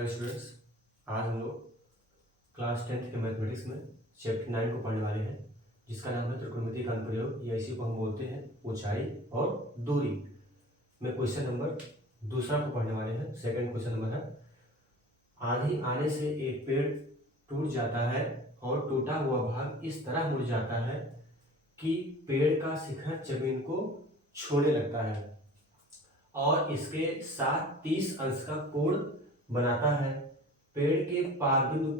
Hello students, आज हम लोग क्लास 10th के मैथमेटिक्स में चैप्टर 9 को पढ़ने वाले हैं, जिसका नाम है त्रिकोणमिति का अनुप्रयोग, या इसी को हम बोलते हैं ऊंचाई और दूरी। में क्वेश्चन नंबर दूसरा को पढ़ने वाले हैं। सेकंड क्वेश्चन नंबर है, आंधी आने से एक पेड़ टूट जाता है और टूटा हुआ भाग इस तरह मुड़ जाता है कि पेड़ का शिखर जमीन को छूने लगता है और इसके साथ 30 अंश का कोण बनाता है। पेड़ के पाद बिंदु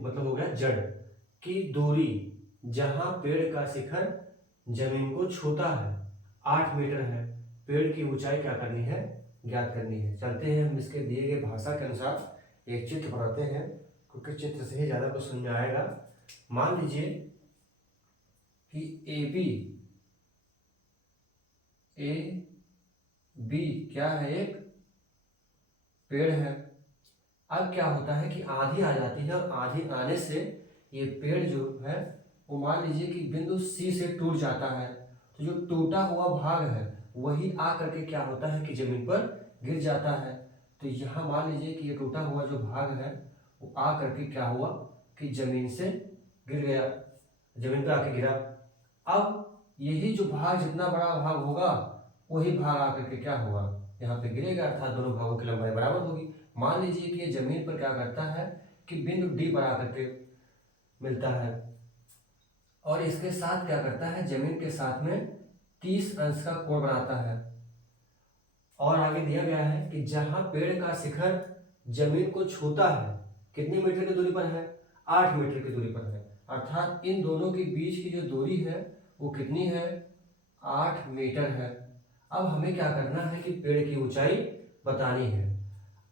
मतलब हो गया जड़ की दूरी, जहां पेड़ का शिखर जमीन को छूता है, 8 मीटर है। पेड़ की ऊंचाई क्या करनी है, ज्ञात करनी है। चलते हैं हम इसके दिए गए भाषा के अनुसार एक चित्र बनाते हैं, क्योंकि चित्र से ही ज्यादा कुछ समझ में आएगा। मान लीजिए कि ए बी क्या है, एक पेड़ है। अब क्या होता है कि आंधी आ जाती है और आंधी आने से ये पेड़ जो है वो मान लीजिए कि बिंदु सी से टूट जाता है। तो जो टूटा हुआ भाग है वही आ करके क्या होता है कि जमीन पर गिर जाता है। तो यहाँ मान लीजिए कि ये टूटा हुआ जो भाग है वो आ करके क्या हुआ कि जमीन से गिर गया, जमीन पर आके गिरा। अब यही जो भाग जितना बड़ा भाग होगा वही भाग आकर के क्या होगा, यहाँ पे गिरेगा, अर्थात दोनों भागों की लंबाई बराबर होगी। मान लीजिए कि ये जमीन पर क्या करता है कि बिंदु डी पर आकर के मिलता है और इसके साथ क्या करता है, जमीन के साथ में 30 अंश का कोण बनाता है। और आगे दिया गया है कि जहां पेड़ का शिखर जमीन को छूता है, कितनी मीटर की दूरी पर है, 8 मीटर की दूरी पर है। अर्थात इन दोनों के बीच की जो दूरी है वो कितनी है, 8 मीटर है। अब हमें क्या करना है कि पेड़ की ऊंचाई बतानी है।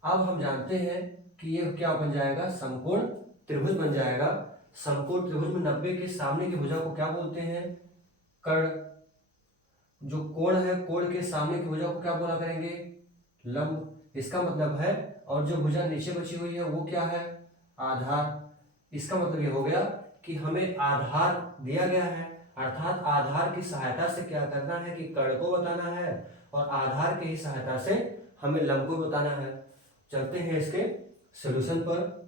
अब हम जानते हैं कि ये क्या बन जाएगा, समकोण त्रिभुज बन जाएगा। समकोण त्रिभुज में 90 के सामने की भुजा को क्या बोलते हैं, कर्ण। जो कोण है, कोण के सामने की भुजा को क्या बोला करेंगे, लंब। इसका मतलब है, और जो भुजा नीचे बची हुई है वो क्या है, आधार। इसका मतलब ये हो गया कि हमें आधार दिया गया है, अर्थात आधार की सहायता से क्या करना है कि कर्ण को बताना है और आधार की ही सहायता से हमें लंब को बताना है। चलते हैं इसके सॉल्यूशन पर।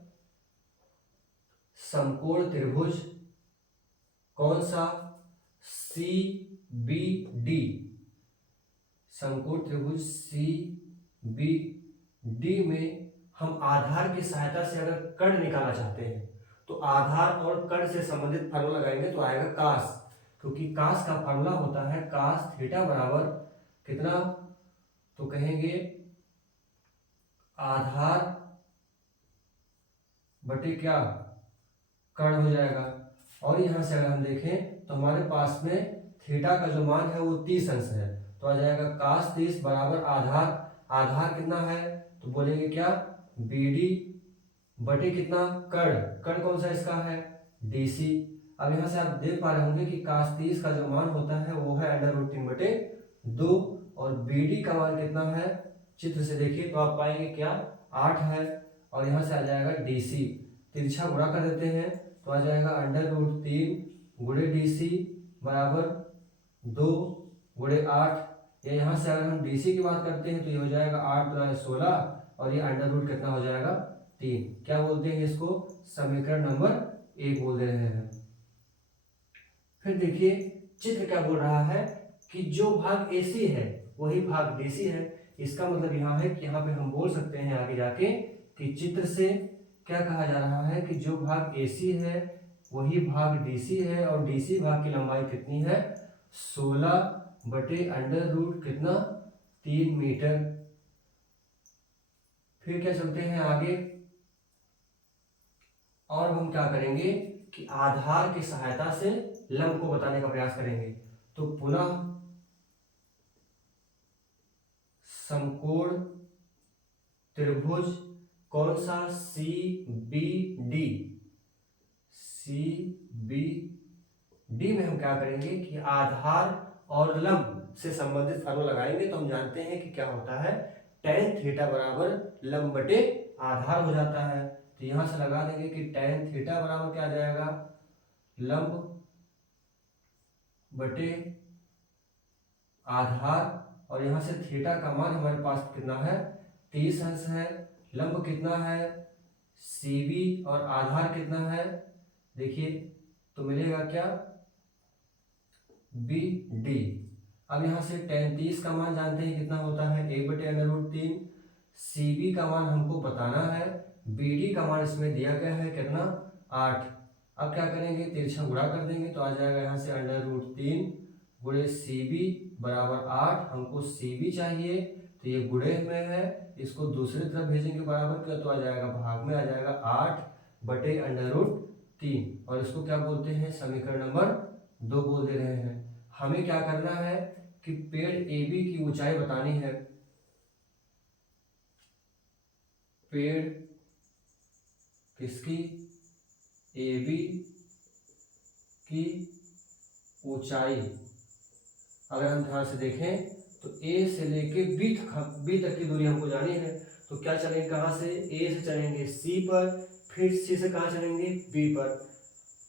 समकोण त्रिभुज कौन सा, सी बी डी। समकोण त्रिभुज सी बी डी में हम आधार की सहायता से अगर कर्ण निकालना चाहते हैं तो आधार और कर्ण से संबंधित फार्मूला लगाएंगे तो आएगा कास, क्योंकि कास का फार्मूला होता है कास थीटा बराबर कितना, तो कहेंगे आधार बटे क्या, कर्ण हो जाएगा। और यहां से अगर हम देखें तो हमारे पास में थीटा का जो मान है वो 30 अंश है, तो आ जाएगा कास 30 बराबर आधार। आधार कितना है तो बोलेंगे क्या, BD बटे कितना, कर्ण। कर्ण कौन सा इसका है, DC। अब यहां से आप देख पा रहे होंगे कि कास 30 का जो मान होता है वो है √3/2 और BD का मान कितना है, चित्र से देखिए तो आप पाएंगे क्या, 8 है। और यहां से आ जाएगा DC, तिरछा गुणा कर देते हैं तो आ जाएगा √3 गुणे DC बराबर 2 गुणे 8। या यहाँ से अगर हम DC की बात करते हैं तो ये हो जाएगा 8 × 16 और ये अंडर रूट कितना हो जाएगा, 3। क्या बोलते हैं इसको, समीकरण नंबर 1 बोल रहे हैं। फिर देखिए चित्र क्या बोल रहा है कि जो भाग AC है वही भाग DC है। इसका मतलब यहाँ है कि यहाँ पे हम बोल सकते हैं आगे जाके कि चित्र से क्या कहा जा रहा है कि जो भाग AC है वही भाग DC है और DC भाग की लंबाई कितनी है, 16 बटे √ कितना, 3 मीटर। फिर क्या चलते हैं आगे, और हम क्या करेंगे कि आधार की सहायता से लंब को बताने का प्रयास करेंगे। तो पुनः समकोण त्रिभुज कौन सा, CBD। CBD में हम क्या करेंगे कि आधार और लंब से संबंधित फार्मूला लगाएंगे। तो हम जानते हैं कि क्या होता है, tan थीटा बराबर लंब बटे आधार हो जाता है। तो यहां से लगा देंगे कि tan थीटा बराबर क्या आ जाएगा, लंब बटे आधार। और यहां से थीटा का मान हमारे पास कितना है, 30 अंश है। लंब कितना है CB और आधार कितना है, देखिए तो मिलेगा क्या BD। अब यहाँ से tan 30 का मान जानते हैं कितना होता है 1/√3। CB का मान हमको बताना है, BD का मान इसमें दिया गया है कितना 8। अब क्या करेंगे, तिरछा गुणा कर देंगे तो आ जाएगा यहाँ से √3 गुणे CB बराबर 8। हमको CB चाहिए तो ये गुणे में है, इसको दूसरी तरफ भेजेंगे बराबर का तो आ जाएगा भाग में आ जाएगा 8/√3। और इसको क्या बोलते हैं, समीकरण नंबर 2 बोल दे रहे हैं। हमें क्या करना है कि पेड़ AB की ऊंचाई बतानी है। पेड़ किसकी, AB की ऊंचाई अगर हम ध्यान से देखें तो A से लेके B तक की दूरी हमको जानी है। तो क्या चलेंगे, कहाँ से A से चलेंगे C पर, फिर C से कहाँ चलेंगे B पर,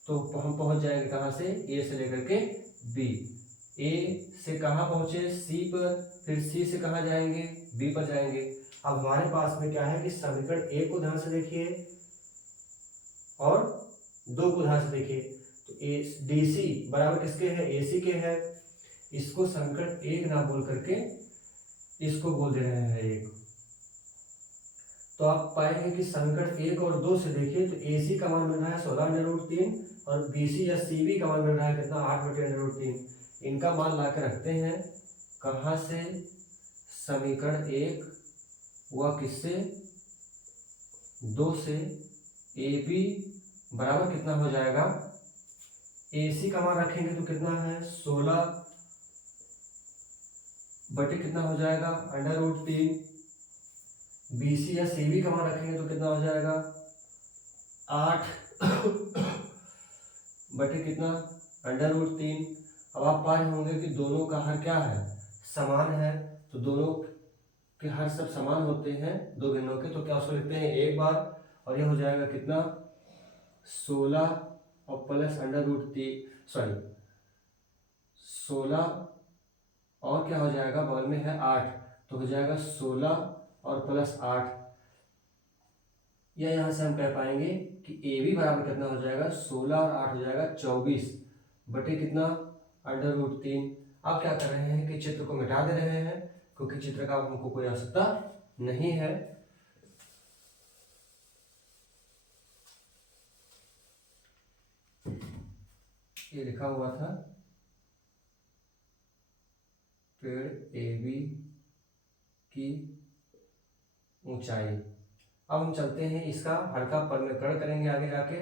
तो हम पहुंच जाएंगे कहाँ से A से लेकर के B। A से कहाँ पहुंचे C पर, फिर C से कहाँ जाएंगे B पर जाएंगे। अब हमारे पास में क्या है कि समीकरण 1 को ध्यान से देखिए और 2 को ध्यान से देखिए। तो DC बराबर किसके है, AC के है। इसको समीकरण 1 ना बोल करके इसको बोल दे रहे हैं 1। तो आप पाएंगे कि समीकरण 1 और 2 से देखिए तो AC का मान मिल रहा है 16/√3 और BC या CB का मान मिल रहा है कितना 8/√3। इनका मान ला के रखते हैं कहाँ से, समीकरण 1 हुआ किससे 2 से। AB बराबर कितना हो जाएगा, AC का मान रखेंगे तो कितना है 16 बटे कितना हो जाएगा √3। BC या CB का मान रखेंगे तो कितना हो जाएगा 8 बटे कितना √3। अब आप पा रहे होंगे कि दोनों का हर क्या है, समान है। तो दोनों के हर सब समान होते हैं दो भिन्नों के, तो क्या उसको लिखते हैं एक बार और ये हो जाएगा कितना 16 और प्लस √3 सॉरी 16 और क्या हो जाएगा बगल में है 8, तो हो जाएगा 16 और प्लस 8। या यहाँ से हम कह पाएंगे कि AB बराबर कितना हो जाएगा 16 और 8 हो जाएगा 24 बटे कितना √3। अब क्या कर रहे हैं कि चित्र को मिटा दे रहे हैं क्योंकि चित्र का हमको कोई आवश्यकता नहीं है। ये लिखा हुआ था पेड़ AB की ऊंचाई। अब हम चलते हैं इसका हर का परिमेयकरण करेंगे आगे जाके।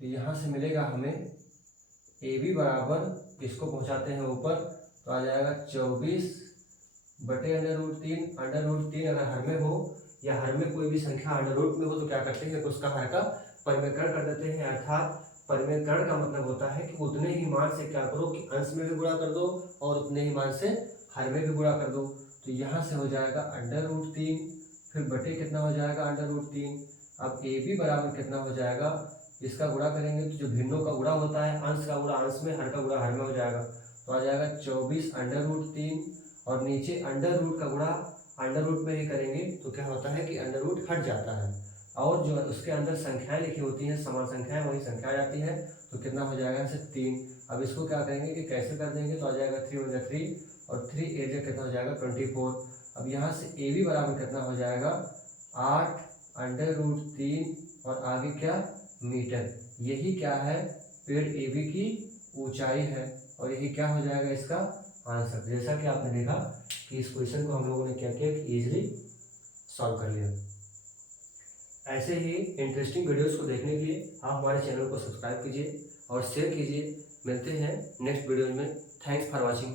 तो यहां से मिलेगा हमें AB बराबर इसको पहुंचाते हैं ऊपर तो आ जाएगा 24 बटे √3। √3 अगर हर में हो या हर में कोई भी संख्या √ में हो तो क्या करते हैं उसका हर का परिमेयकरण कर देते हैं। अर्थात परिमेयकरण का मतलब होता है कि उतने ही मान से क्या करो कि अंश में भी गुणा कर दो और उतने ही मान से हर में भी गुणा कर दो। तो यहाँ से हो जाएगा √3 फिर बटे कितना हो जाएगा √3। अब AB बराबर कितना हो जाएगा, इसका गुणा करेंगे तो जो भिन्नों का गुणा होता है अंश का गुणा अंश में, हर का गुणा हर में हो जाएगा। तो आ जाएगा 24 √3 और नीचे अंडर का गुणा √ में ही करेंगे तो क्या होता है कि √ हट जाता है और जो उसके अंदर संख्याएं लिखी होती हैं समान संख्याएं वही संख्या आ जाती है। तो कितना हो जाएगा यहाँ से 3। अब इसको क्या करेंगे कि कैसे कर देंगे तो आ जाएगा 3 × 3 और 3 8 कितना हो जाएगा 24। अब यहाँ से AB बराबर कितना हो जाएगा 8 √3 और आगे क्या मीटर। यही क्या है पेड़ AB की ऊंचाई है और यही क्या हो जाएगा इसका आंसर। जैसा कि आपने देखा कि इस क्वेश्चन को हम लोगों ने क्या किया कि इजीली सॉल्व कर लिया। ऐसे ही इंटरेस्टिंग वीडियोस को देखने के लिए आप हमारे चैनल को सब्सक्राइब कीजिए और शेयर कीजिए। मिलते हैं नेक्स्ट वीडियो में। Thanks for watching.